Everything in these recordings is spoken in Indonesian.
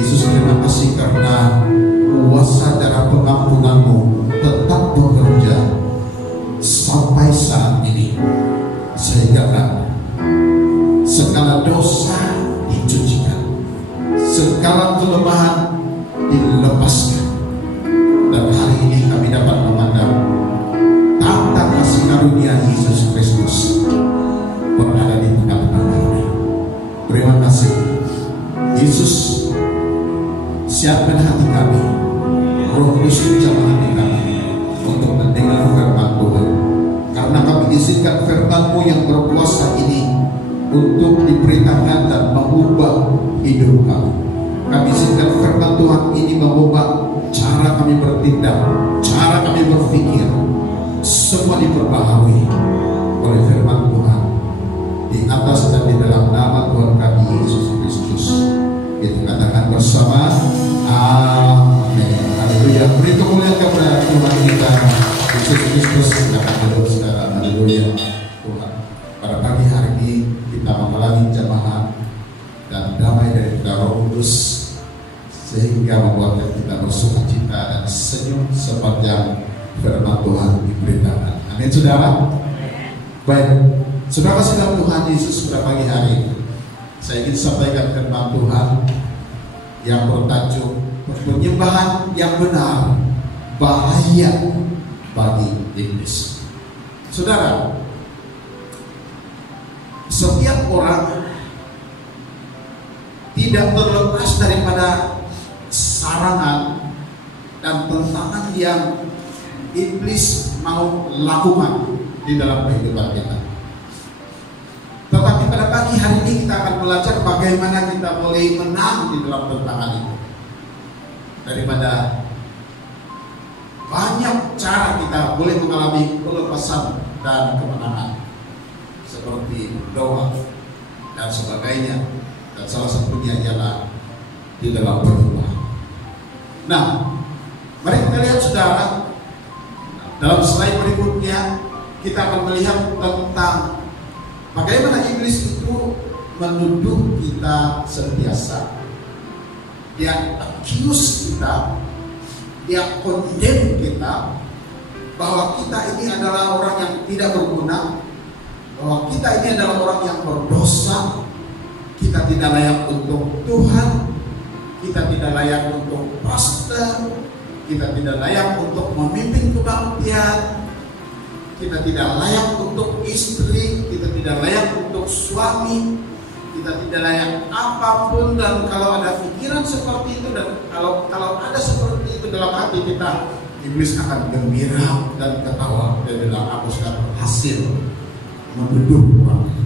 Yesus, terima kasih karena kuasa darah pengampunanmu tetap bekerja sampai saat ini, sehingga segala dosa dicucikan, segala kelemahan dilepaskan. Dan hari ini kami dapat memandang tata kasih karunia Yesus Kristus berada di tengah-tengah kami. Terima kasih Yesus, siapkan hati kami, Roh Kudus jamah hati kami untuk mendengar firman Tuhan, karena kami izinkan firman-Mu yang berkuasa ini untuk diberitakan dan mengubah hidup kami. Kami izinkan firman Tuhan ini mengubah cara kami bertindak, cara kami berpikir, semua diperbaharui oleh firman Tuhan. Di atas dan di dalam nama Tuhan kami Yesus Kristus, kita katakan bersama, amin. Haleluya. Beri kemuliaan kepada Tuhan kita Yesus Kristus. Silakan duduk saudara. Haleluya. Tuhan, pada pagi hari ini kita mengalami jamaah dan damai dari Roh Kudus, sehingga membuat kita bersukacita dan senyum sepanjang firman Tuhan diberitakan. Amin saudara. Baik, saudara kasih dalam Tuhan Yesus, pada pagi hari ini saya ingin sampaikan firman Tuhan yang bertajuk penyembahan yang benar, bahaya bagi iblis. Saudara, setiap orang tidak terlepas daripada sarangan dan tentangan yang iblis mau lakukan di dalam kehidupan kita. Tetapi pada pagi hari ini kita akan belajar bagaimana kita boleh menang di dalam tantangan itu. Daripada banyak cara kita boleh mengalami kelepasan dan kemenangan, seperti doa dan sebagainya, dan salah satunya ialah di dalam penyembahan. Nah, mari kita lihat saudara, dalam slide berikutnya kita akan melihat tentang bagaimana iblis itu menuduh kita senantiasa. Dia accuse kita, dia condemn kita, bahwa kita ini adalah orang yang tidak berguna, bahwa kita ini adalah orang yang berdosa, kita tidak layak untuk Tuhan, kita tidak layak untuk pastor, kita tidak layak untuk memimpin kebaktian, kita tidak layak untuk istri, kita tidak layak untuk suami, kita tidak layak apapun. Dan kalau ada pikiran seperti itu, dan kalau ada seperti itu dalam hati kita, iblis akan gembira dan ketawa. Dan bilang, aku sudah berhasil menuduh orang ini,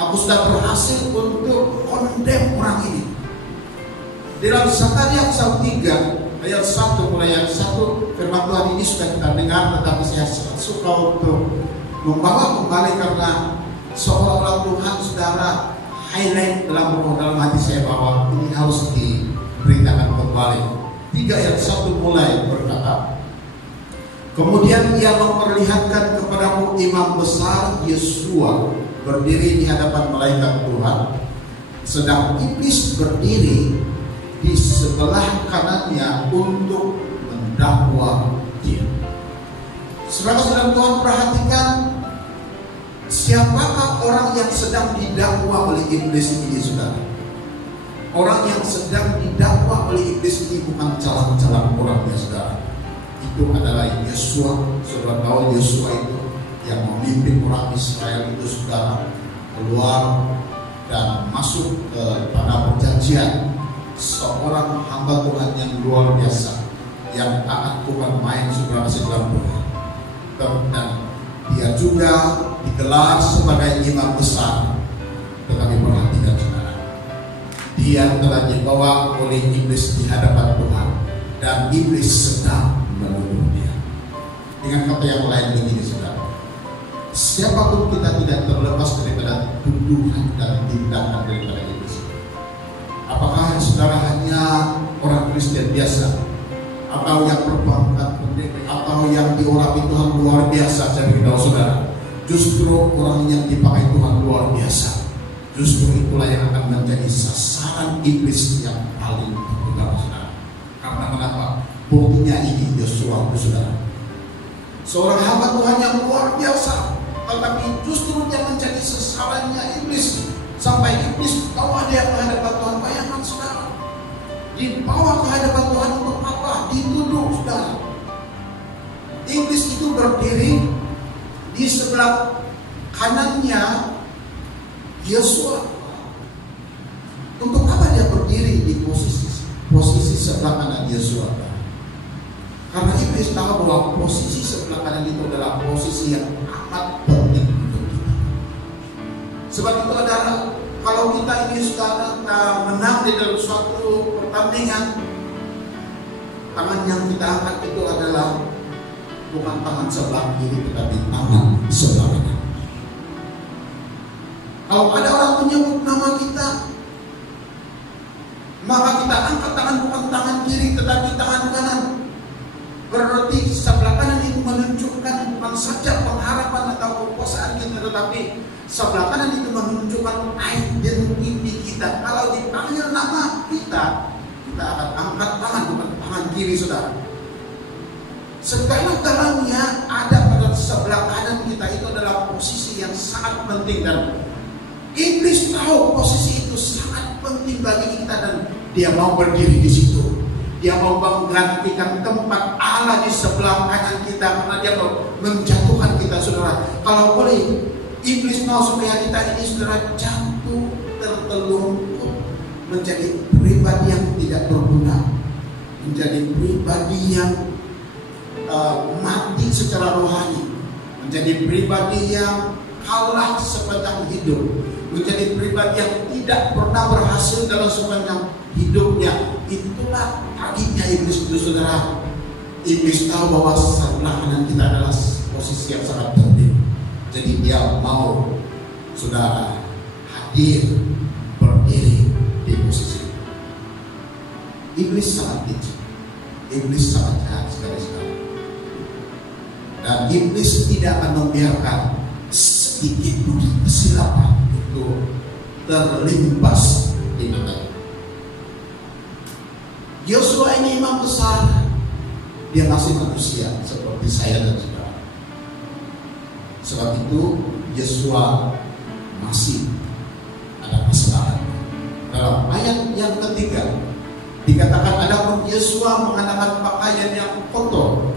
aku sudah berhasil untuk condemn orang ini. Dalam Zakaria pasal 3 ayat 1, mulai ayat 1, firman Tuhan ini sudah kita dengar, tetapi saya suka untuk membawa kembali karena seolah-olah Tuhan saudara highlight dalam hati saya bahwa ini harus diberitakan kembali. 3 ayat 1 mulai berkata, kemudian ia memperlihatkan kepadamu imam besar Yesua berdiri di hadapan malaikat Tuhan, sedang iblis berdiri di sebelah kanannya untuk mendakwa dia. Saudara-saudara Tuhan, perhatikan siapakah orang yang sedang didakwa oleh iblis ini, saudara. Orang yang sedang didakwa oleh iblis ini bukan calon-calon orang ya, saudara. Itu adalah Yesua. Saudara tahu Yesua itu yang memimpin orang Israel itu, saudara, keluar dan masuk ke tanah perjanjian. Seorang hamba Tuhan yang luar biasa, yang taat bukan main, saudara dalam Tuhan. Dan dia juga digelar sebagai imam besar. Tetapi perhatikan saudara, dia telah dibawa oleh iblis di hadapan Tuhan, dan iblis sedang menuduh dia. Dengan kata yang lain begini saudara, siapapun kita tidak terlepas daripada tuduhan dan tindakan daripada iblis. Apakah saudara hanya orang Kristen biasa, atau yang berpangkat pendeta, atau yang diurapi Tuhan luar biasa? Saya beritahu saudara, justru orang yang dipakai Tuhan luar biasa, justru itulah yang akan menjadi sasaran iblis yang paling utama, saudara. Karena mengapa? Buktinya ini Yosua, saudara, seorang hamba Tuhan yang luar biasa, tetapi justru dia menjadi sasarannya iblis. Sampai iblis bawa dia ke hadapan Tuhan. Bayangkan, saudara, dibawa ke hadapan Tuhan untuk apa? Dituduh, saudara. Iblis itu berdiri di sebelah kanannya Yosua. Untuk apa dia berdiri di posisi sebelah kanan Yosua? Karena iblis tahu bahwa posisi sebelah kanan itu adalah posisi yang amat penting untuk kita. Sebab itu adalah kalau kita ini sudah menang di dalam suatu pertandingan, tangan yang kita angkat itu adalah bukan tangan sebelah kiri, tetapi tangan sebelah kanan. Kalau ada orang menyebut nama kita, maka kita angkat tangan bukan tangan kiri, tetapi tangan kanan. Berarti sebelah kanan itu menunjukkan bukan saja pengharapan atau kekuasaan kita, tetapi sebelah kanan itu menunjukkan identiti kita. Kalau dipanggil nama kita, kita akan angkat tangan bukan tangan kiri, saudara. Segala-galanya ada pada sebelah kanan kita, itu adalah posisi yang sangat penting, dan iblis tahu posisi itu sangat penting bagi kita, dan dia mau berdiri di situ. Dia mau menggantikan tempat Allah di sebelah kanan kita, karena dia mau menjatuhkan kita, saudara. Kalau boleh, iblis mau supaya kita ini, saudara, jatuh tertelungkup menjadi pribadi yang tidak berguna, menjadi pribadi yang mati secara rohani, menjadi pribadi yang kalah sepanjang hidup, menjadi pribadi yang tidak pernah berhasil dalam sepanjang hidupnya. Itulah taginya iblis itu, saudara. Iblis tahu bahwa sebelah kanan kita adalah posisi yang sangat penting. Jadi dia mau, saudara, hadir, berdiri di posisi itu. Iblis sangat kecil, iblis sangat jahat sekali. Dan iblis tidak akan membiarkan sedikit pun kesilapan itu terlimpas di matanya. Yosua ini imam besar, dia masih manusia seperti saya dan saudara. Sebab itu Yosua masih ada kesalahan. Dalam ayat yang ketiga dikatakan, adapun Yosua mengenakan pakaian yang kotor.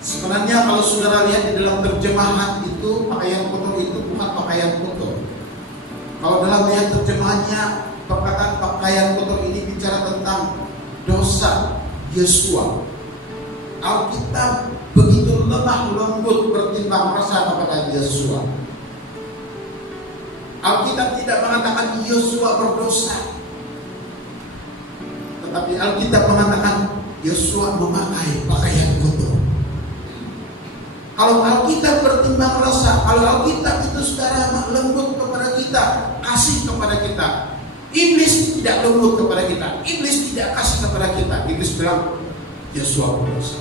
Sebenarnya kalau saudara lihat di dalam terjemahan itu, pakaian kotor itu bukan pakaian kotor. Kalau dalam lihat terjemahannya, perkataan pakaian kotor ini bicara tentang dosa Yosua. Alkitab begitu lemah lembut bertimbang rasa kepada Yosua. Alkitab tidak mengatakan Yosua berdosa, tetapi Alkitab mengatakan Yosua memakai pakaian kotor. Kalau Alkitab bertimbang rasa, kalau Alkitab itu saudara lembut kepada kita, kasih kepada kita, iblis tidak lembut kepada kita, iblis tidak kasih kepada kita. Iblis bilang Yosua berdosa.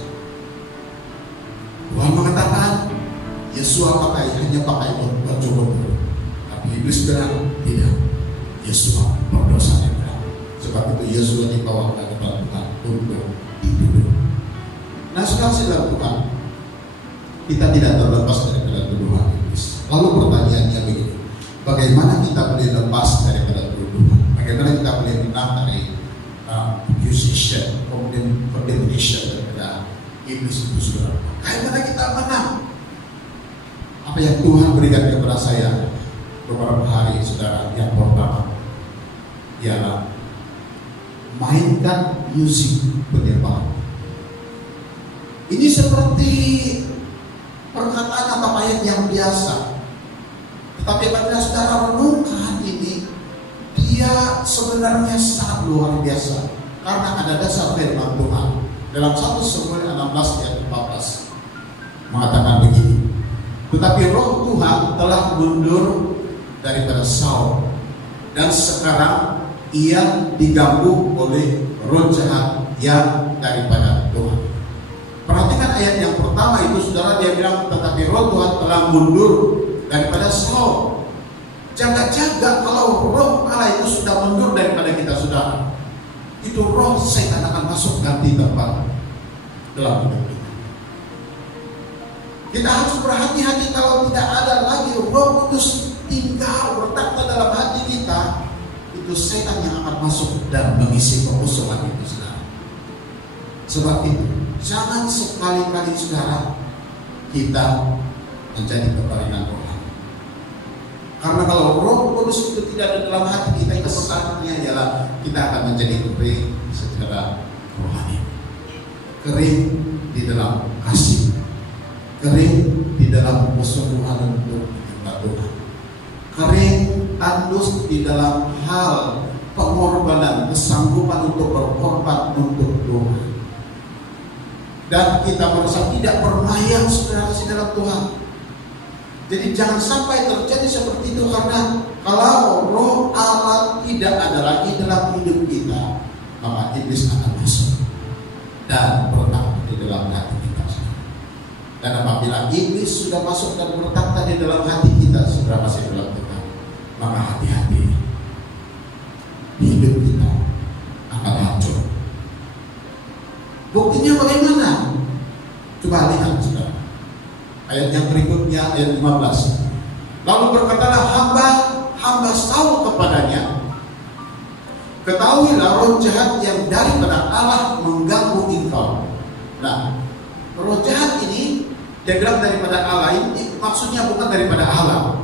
Tuhan mengatakan Yosua hanya pakai baju kotor, tapi iblis bilang tidak, Yosua berdosa. Sebab itu Yosua dibawa ke hadapan Tuhan untuk dituduh. Nah, saudara Tuhan, kita tidak terlepas daripada tuduhan iblis. Lalu pertanyaannya begini, bagaimana kita boleh lepas daripada tuduhan? Bagaimana kita boleh menang dari accusation, condemnation daripada iblis itu, saudara? Bagaimana kita menang? Apa yang Tuhan berikan kepada saya beberapa hari, saudara, yang pertama ialah mainkan musik penyembah. Ini seperti perkataan atau ayat yang biasa, tetapi apabila saudara renungkan ini, dia sebenarnya sangat luar biasa, karena ada dasar firman Tuhan dalam 1 Samuel 16 ayat 14 mengatakan begini, tetapi roh Tuhan telah mundur daripada Saul, dan sekarang ia diganggu oleh roh jahat yang daripada Tuhan. Perhatikan ayat yang pertama itu, saudara, dia bilang tetapi roh Tuhan telah mundur daripada Saul. jaga-jaga kalau roh Allah itu sudah mundur daripada kita, saudara, itu roh setan akan masuk ganti tempat dalam hidup kita. Kita harus berhati-hati kalau tidak ada lagi Roh Kudus tinggal bertakhta dalam hati kita, itu setan yang akan masuk dan mengisi kekosongan itu, saudara. Sebab itu jangan sekali-kali, saudara, kita menjadi keparingan rohani. Karena kalau Roh Kudus itu tidak ada dalam hati kita, itu artinya adalah kita akan menjadi kering secara rohani, kering di dalam kasih, kering di dalam kesungguhan untuk menyembah Tuhan, kering tandus di dalam hal pengorbanan, kesanggupan untuk berkorban untuk Tuhan. Dan kita merasa tidak bernayang, saudara, di dalam Tuhan. Jadi jangan sampai terjadi seperti itu, karena kalau Roh Allah tidak ada lagi dalam hidup kita, maka iblis akan masuk dan bertakhta di dalam hati kita. Dan apabila iblis sudah masuk dan bertakhta di dalam hati kita, saudara masih dalam Tuhan, maka hati-hati, hidup kita akan hancur. Buktinya bagaimana? Coba lihat, saudara. Ayat yang berikutnya, ayat 15. Lalu berkatalah hamba Saul kepadanya, ketahuilah roh jahat yang daripada Allah mengganggu engkau. Nah, roh jahat ini dia bilang daripada Allah, ini maksudnya bukan daripada Allah.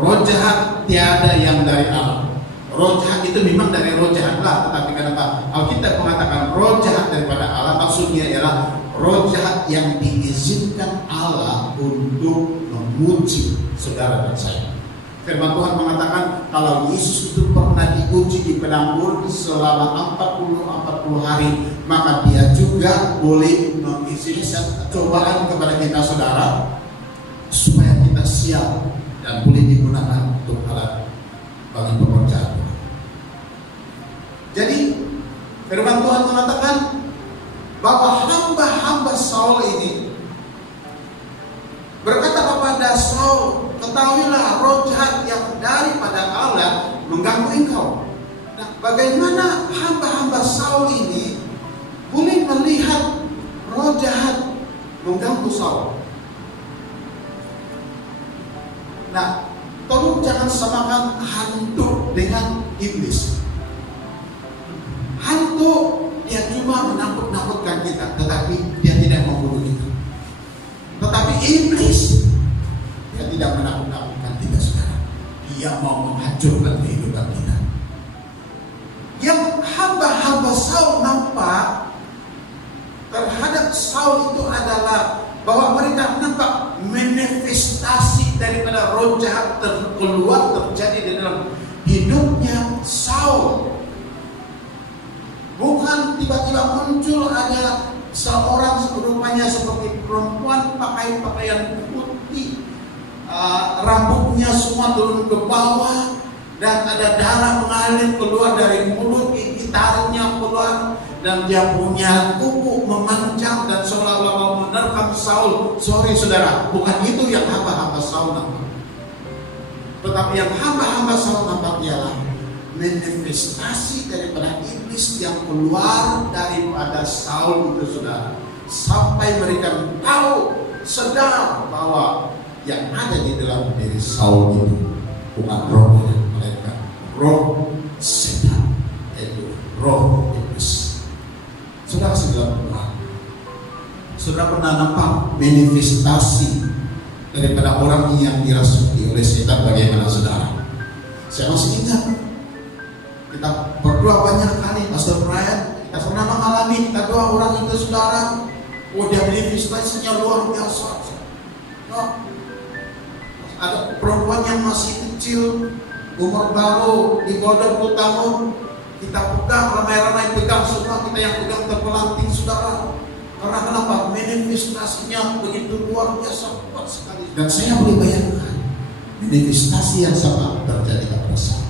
Roh jahat tiada yang dari Allah. Roh jahat itu memang dari roh jahat lah, tetapi kenapa Alkitab mengatakan roh jahat daripada Allah, maksudnya ialah roh jahat yang diizinkan Allah untuk menguji saudara dan saya. Firman Tuhan mengatakan kalau Yesus itu pernah diuji di padang gurun selama 40 hari, maka dia juga boleh mengizinkan cobaan kepada kita, saudara, supaya kita siap dan boleh digunakan untuk alat bagi pekerjaan Tuhan. Jadi firman Tuhan mengatakan bahwa hamba Saul ini berkata kepada Saul, ketahuilah roh jahat yang daripada Allah mengganggu engkau. Nah, bagaimana hamba Saul ini boleh melihat roh jahat mengganggu Saul? Nah, tolong jangan samakan hantu dengan iblis. Hantu dia cuma menakut-nakutkan kita, tetapi dia tidak membunuh kita. Tetapi iblis dia tidak menakut-nakutkan kita, saudara. Dia mau menghancurkan kehidupan kita. Yang hamba Saul nampak terhadap Saul itu adalah bahwa mereka nampak manifestasi daripada roh jahat keluar terjadi di dalam hidupnya Saul. Bukan tiba-tiba muncul ada seorang rupanya seperti perempuan pakai pakaian putih, rambutnya semua turun ke bawah, dan ada darah mengalir keluar dari mulut, gigi taringnya keluar, dan dia punya kuku memanjang dan seolah-olah menerkam Saul. Sorry saudara, bukan itu yang hamba Saul nampak. Tetapi yang hamba Saul nampak ialah manifestasi daripada iblis yang keluar daripada Saul itu, saudara, sampai mereka tahu, sadar bahwa yang ada di dalam diri Saul itu bukan roh mereka, roh setan, yaitu roh iblis. Saudara sedang Tuhan, saudara pernah nampak manifestasi daripada orang yang dirasuki oleh setan bagaimana, saudara? Saya masih ingat kita berdoa banyak kali, Pastor Brian, kita pernah mengalami, kita doa orang itu, saudara, dia manifestasinya luar biasa. Ada perempuan yang masih kecil, umur baru di bawah 20 tahun, kita pegang, ramai-ramai pegang, semua kita yang pegang terpelanting, saudara. Karena kenapa? Manifestasinya begitu luar biasa, kuat sekali. Dan saya boleh bayangkan manifestasi yang sama terjadi kepada saya.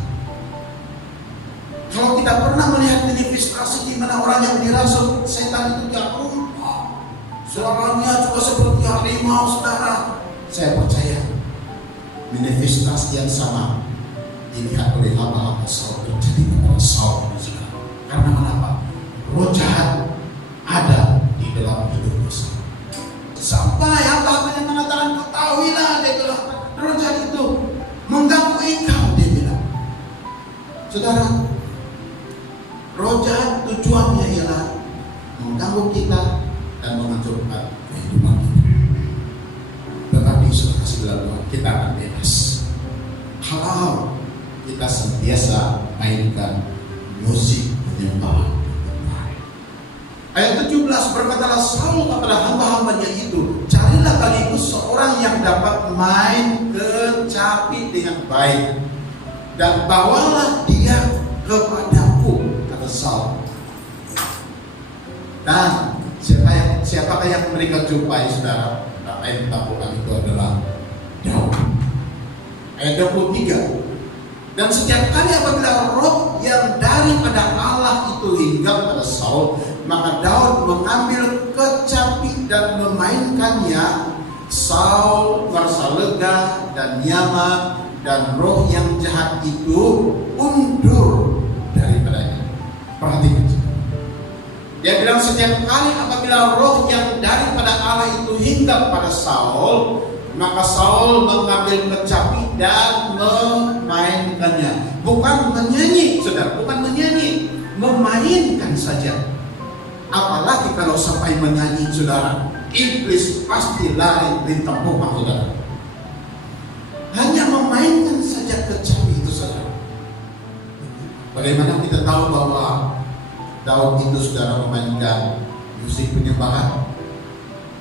Kalau kita pernah melihat manifestasi di mana orang yang dirasuk setan itu jatuh, suaranya juga seperti harimau, saudara. Saya percaya manifestasi yang sama dilihat oleh hamba-hamba Saul terjadi kepada Saul. Karena kenapa? Roh jahat ada di dalam hidupnya Saul. Sampai hamba-hamba yang mengatakan, ketahuilah, dia bilang, roh jahat itu mengganggu engkau, dia bilang. Saudara, roh jahat tujuannya ialah mengganggu kita dan menghancurkan kehidupan kita. Tetapi sudah kasih Tuhan, kita akan bebas kalau kita sentiasa mainkan musik penyembahan. Ayat 17, berkatalah Saul kepada hamba-hambanya itu, carilah bagiku seorang yang dapat main kecapi dengan baik, dan bawalah dia kepadaku, kata Saul. Dan siapakah yang mereka jumpai, saudara? Apa yang ditampilkan itu adalah Daud. Ayat 23, dan setiap kali apabila roh yang daripada Allah itu hinggap pada Saul, maka Daud mengambil kecapi dan memainkannya. Saul merasa lega dan nyaman, dan roh yang jahat itu undur daripadanya. Perhatikan, dia bilang setiap kali apabila roh yang daripada Allah itu hinggap pada Saul, maka Saul mengambil kecapi dan memainkannya. Bukan menyanyi, saudara, bukan menyanyi, memainkan saja. Apalagi kalau sampai menyanyi, saudara, iblis pasti lari lintang punggung, saudara. Hanya memainkan saja kecapi itu, saudara. Bagaimana kita tahu bahwa Daud itu, saudara, memainkan musik penyembahan?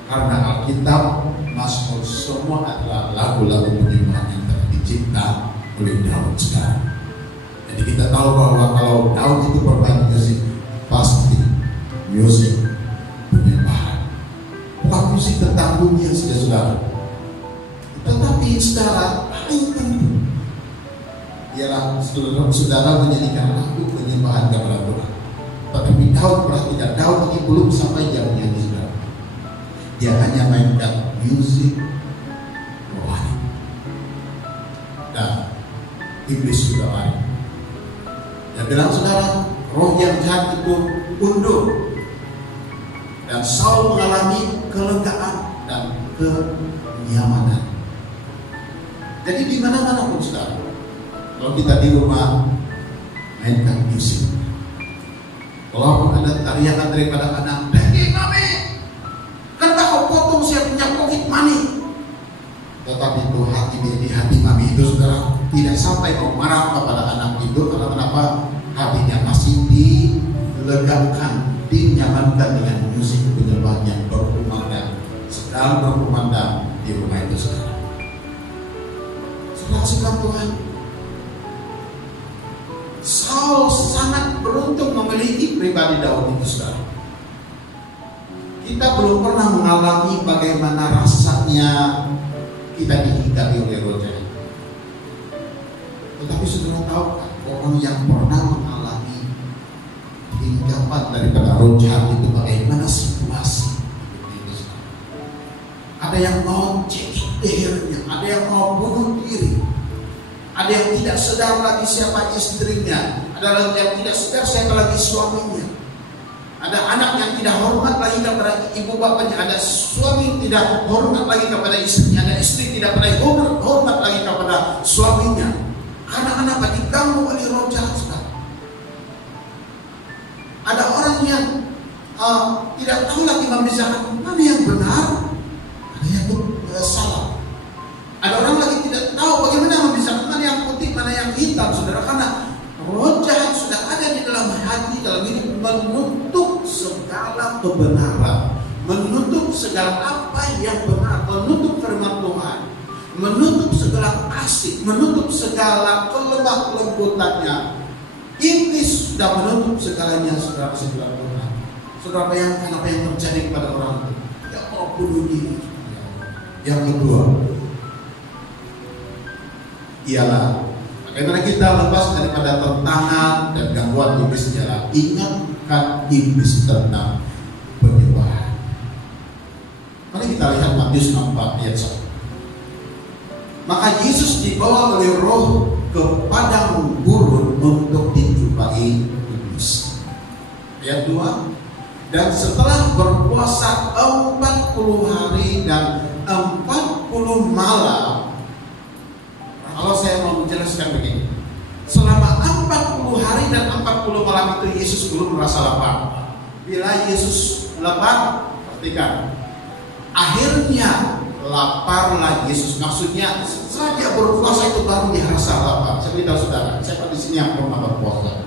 Karena Alkitab, Mazmur semua adalah lagu-lagu penyembahan yang telah dicipta oleh Daud, saudara. Jadi kita tahu bahwa kalau Daud itu bermain musik, pasti musik penyembahan, bukan musik tentang dunia saja, saudara. Tetapi saudara, paling penting ialah saudara menyanyikan lagu penyembahan kepada Tuhan. Tetapi Daud, perhatikan, Daud ini belum sampai jam nyanyi, saudara. Dia hanya mainkan musik rohani, dan iblis sudah lari. Dia bilang, saudara, roh yang jahat itu undur, dan Saul mengalami kelegaan dan kenyamanan. Jadi di mana-mana pun, saudara, kalau kita di rumah mainkan musik, walaupun ada teriakan daripada anak, "Daddy, mami, kenapa kau potong saya punya pocket money?" Tetapi itu di hati mami itu, saudara, tidak sampai mau marah kepada anak itu. Karena kenapa? Hatinya masih dilegakan, dinyamankan dengan musik penyembahan yang berkumandang, sedang berkumandang di rumah itu, saudara. Saudara Tuhan, Saul sangat beruntung memiliki pribadi Daud itu, saudara. Kita belum pernah mengalami bagaimana rasanya kita dihinggapi oleh roh jahat. Tetapi saudara tahu kan, orang yang pernah mengalami hinggapan daripada roh jahat itu bagaimana situasi? Ada yang mau cekik lehernya, ada yang mau bunuh diri, ada yang tidak sadar lagi siapa istrinya, ada yang tidak sadar siapa lagi suaminya, ada anak yang tidak hormat lagi kepada ibu bapaknya, ada suami tidak hormat lagi kepada istrinya, ada istri tidak pernah hormat lagi kepada suaminya. Anak-anak diganggu oleh roh jahat. Ada orang yang tidak tahu lagi memisahkan mana yang benar, mana yang salah. Ada orang lagi tidak tahu bagaimana memisahkan mana yang putih, mana yang hitam, saudara. Karena roh jahat sudah ada di dalam hati, dalam ini menutup segala kebenaran, menutup segala apa yang benar, menutup firman Tuhan, menutup segala kasih, menutup segala kelemah lembutannya. Iblis sudah menutup segalanya, saudara, sebelah Tuhan. Saudara, bayangkan apa yang terjadi kepada orang itu. Dia mau bunuh diri. Yang kedua ialah bagaimana kita lepas daripada tentangan dan gangguan iblis ialah ingatkan iblis tentang penyembahan. Mari kita lihat Matius 4 ayat 1. Maka Yesus dibawa oleh roh ke padang gurun untuk dijumpai iblis. Ayat 2. Dan setelah berpuasa 40 hari dan 40 malam, kalau saya mau menjelaskan begini, selama 40 hari dan 40 malam itu Yesus belum merasa lapar. Bila Yesus lapar, perhatikan, akhirnya laparlah Yesus. Maksudnya setelah dia berpuasa itu baru dia rasa lapar. Saya beritahu saudara, siapa di sini yang pernah berpuasa?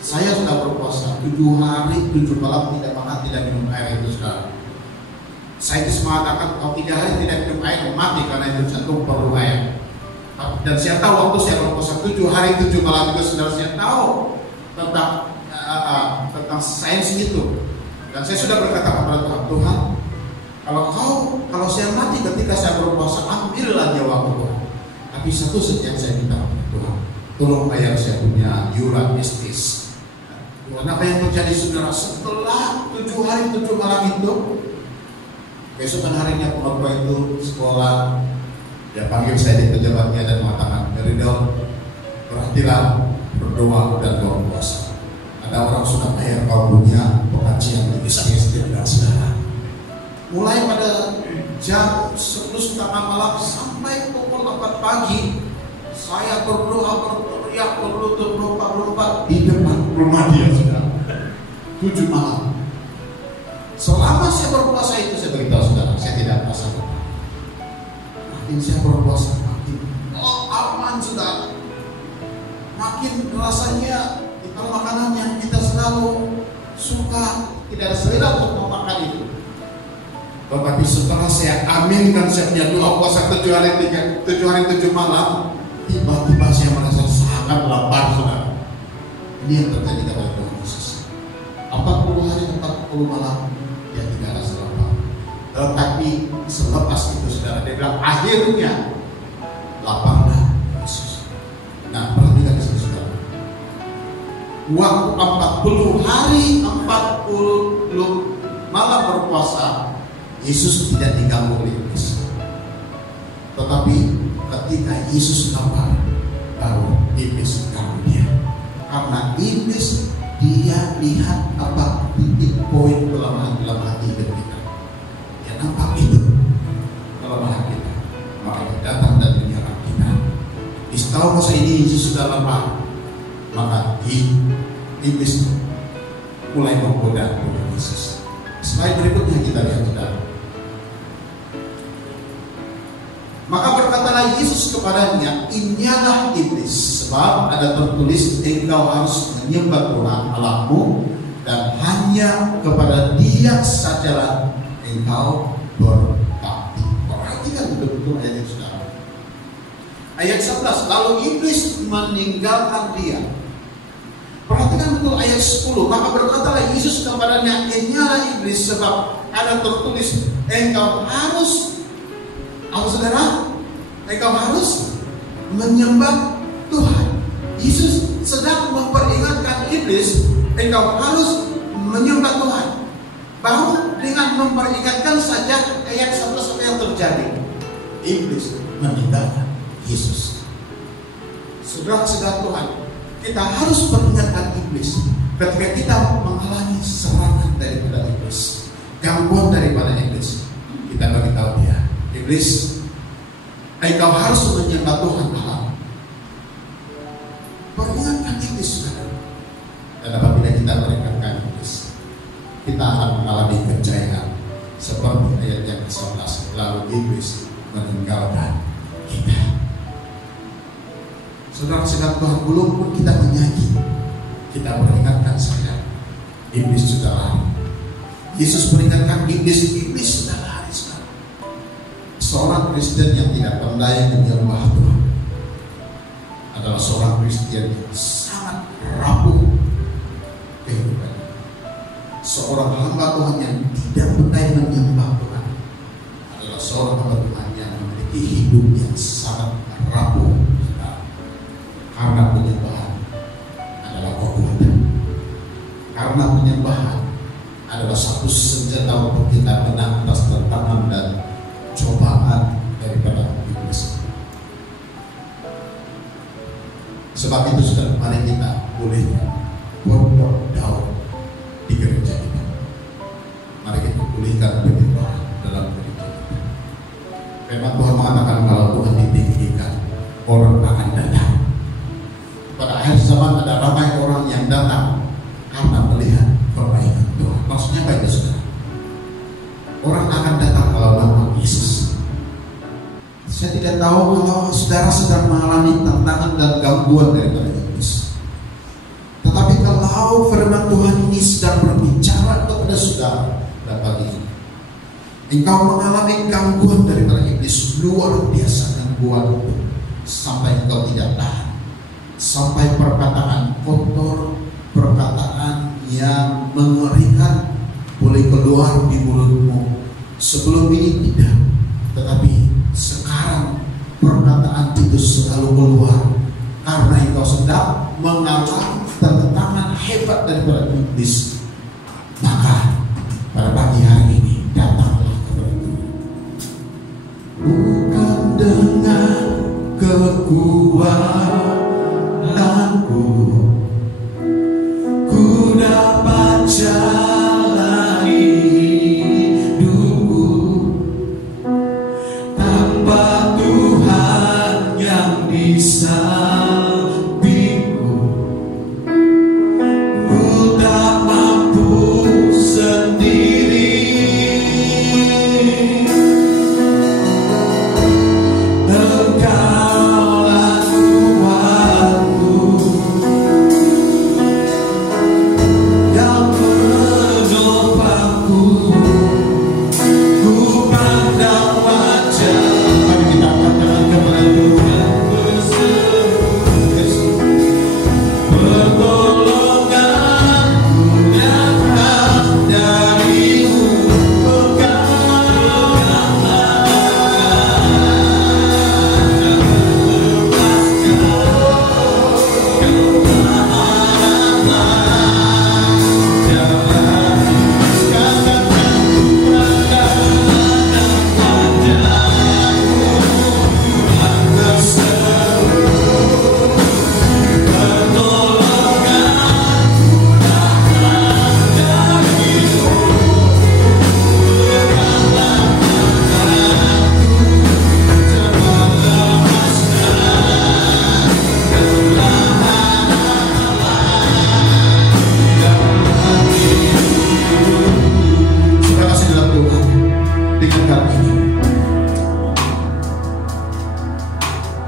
Saya sudah berpuasa 7 hari 7 malam tidak makan, tidak minum air itu saudara. Saya bisa mengatakan kalau 3 hari tidak minum air mati karena itu jantung perlu air. Dan saya tahu waktu saya berpuasa 7 hari 7 malam itu saudara, saya tahu tentang sains itu. Dan saya sudah berkata kepada Tuhan, Tuhan, kalau saya mati ketika saya berpuasa, ambillah nyawaku Tuhan. Tapi satu saja yang saya minta, Tuhan, tolong bayar saya punya iuran mistis. Apa yang terjadi saudara setelah 7 hari 7 malam itu? Besokan harinya pengkhotbah itu sekolah, dia panggil saya di pejabatnya dan mengatakan, Meridol, perhatilah, berdoa dan berpuasa. Ada orang sudah bayar kau punya pengajian di mistis dan saudara. Mulai pada jam 10.30 malam sampai pukul 4 pagi, saya berdoa, berteriak, berlompat di depan rumah dia saudara. 7 malam. Selama saya berpuasa itu, saya beritahu saudara, saya tidak merasa lapar. Makin saya berpuasa, makin aman saudara. Makin rasanya itu makanan yang kita selalu suka, tidak ada selera untuk makan itu. Tetapi setelah saya aminkan, saya punya doa puasa 7 hari 7 malam, tiba-tiba saya merasa sangat lapar saudara. Ini yang terjadi kepada Tuhan Yesus. 40 hari 40 malam dia tidak rasa lapar. Tetapi selepas itu saudara, dia bilang akhirnya laparlah Yesus. Nah, perhatikan di sini saudara. Waktu 40 hari 40 malam berpuasa, Yesus tidak diganggu oleh iblis. Tetapi ketika Yesus lapar, baru iblis ganggu dia. Karena iblis dia lihat apa titik poin kelemahan dalam hati kita. Dia nampak itu kelemahan kita, maka dia datang dan menyerang kita. Tahu masa ini Yesus sudah lapar, maka iblis mulai menggoda Yesus. Slide berikutnya kita lihat saudara. Maka berkatalah Yesus kepadanya, "Inyalah iblis, sebab ada tertulis, engkau harus menyembah Tuhan Allahmu, dan hanya kepada Dia sajalah engkau berbakti." Perhatikan betul-betul ayat itu saudara. Ayat 11, lalu iblis meninggalkan dia. Perhatikan betul ayat 10, maka berkatalah Yesus kepadanya, "Inyalah iblis, sebab ada tertulis, engkau harus," apa saudara? Engkau harus menyembah Tuhan. Yesus sedang memperingatkan iblis, engkau harus menyembah Tuhan. Baru dengan memperingatkan saja ayat 11 apa yang terjadi? Iblis meninggalkan Yesus. Saudara-saudara Tuhan, kita harus peringatkan iblis ketika kita mengalami serangan daripada iblis, gangguan daripada iblis. Kita beritahu dia, iblis, engkau harus menyembah Tuhan Allah. Peringatkan iblis saudara. Dan apabila kita peringatkan iblis, kita akan mengalami kejayaan seperti ayat yang ke-11, lalu iblis meninggalkan kita. Saudara-saudara Tuhan, belum pun kita menyanyi, kita peringatkan saja, iblis sudah lari. Yesus peringatkan iblis, iblis sudah lari. Seorang Kristen yang tidak pandai menyembah Tuhan adalah seorang Kristen yang sangat rapuh kehidupannya. Seorang hamba Tuhan yang tidak pandai menyembah Tuhan adalah seorang hamba Tuhan yang memiliki hidup yang sangat rapuh. Karena penyembahan adalah kekuatan. Karena penyembahan adalah satu senjata untuk kita menang atas tantangan dan cobaan daripada iblis. Sebab itu sudah mari kita boleh pondok Daud di gereja kita. Mari kita pulihkan penyembah dalam gereja kita. Memang Tuhan mengatakan kalau Tuhan ditinggikan, orang akan datang. Pada akhir zaman ada ramai orang yang datang karena melihat perbaikan Tuhan. Maksudnya apa itu, saudara? Orang akan datang kalau nama Yesus. Saya tidak tahu kalau saudara sedang mengalami tantangan dan gangguan daripada iblis. Tetapi kalau firman Tuhan ini sedang berbicara kepada saudara dan pagi ini, engkau mengalami gangguan daripada iblis luar biasa, gangguan itu sampai engkau tidak tahan, sampai perkataan kotor, perkataan yang mengerikan boleh keluar di mulutmu. Sebelum ini tidak, tetapi sekarang perkataan itu selalu keluar karena engkau sedang mengalami tantangan hebat daripada iblis. Maka pada pagi hari ini datanglah kepada Tuhan. Bukan dengan kekuatanku ku dapat jalani hidupku, tanpa Tuhan yang di sampingku ku tak mampu sendiri. Engkaulah Tuhanku yang menopangku, ku pandang wajah. Mari kita katakan kepada Tuhan, pertolonganku datang darimu.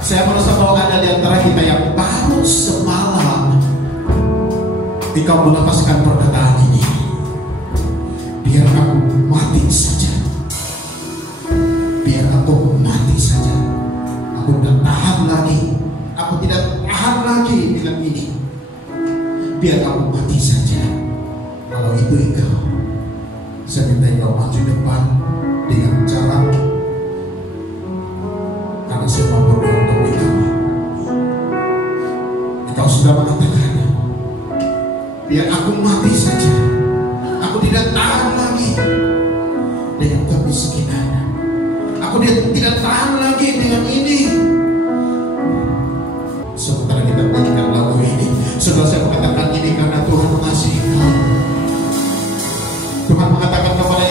Saya merasa bahwa ada di antara kita yang baru semalam engkau melepaskan perkataan ini. Biar aku mati saja, biar aku mati saja. Aku tidak tahan lagi, aku tidak tahan lagi dengan ini. Biar aku mati saja. Kalau itu engkau, saya minta engkau maju depan dengan cara, karena semua berdoa untuk engkau. Engkau sudah mengatakan, biar aku mati saja. Aku tidak tahan lagi dengan kemiskinan. Aku tidak tahan lagi dengan ini. Sementara kita menyanyikan lagu ini, setelah saya mengatakan ini karena Tuhan mengasihi kau. Tuhan mengatakan kepada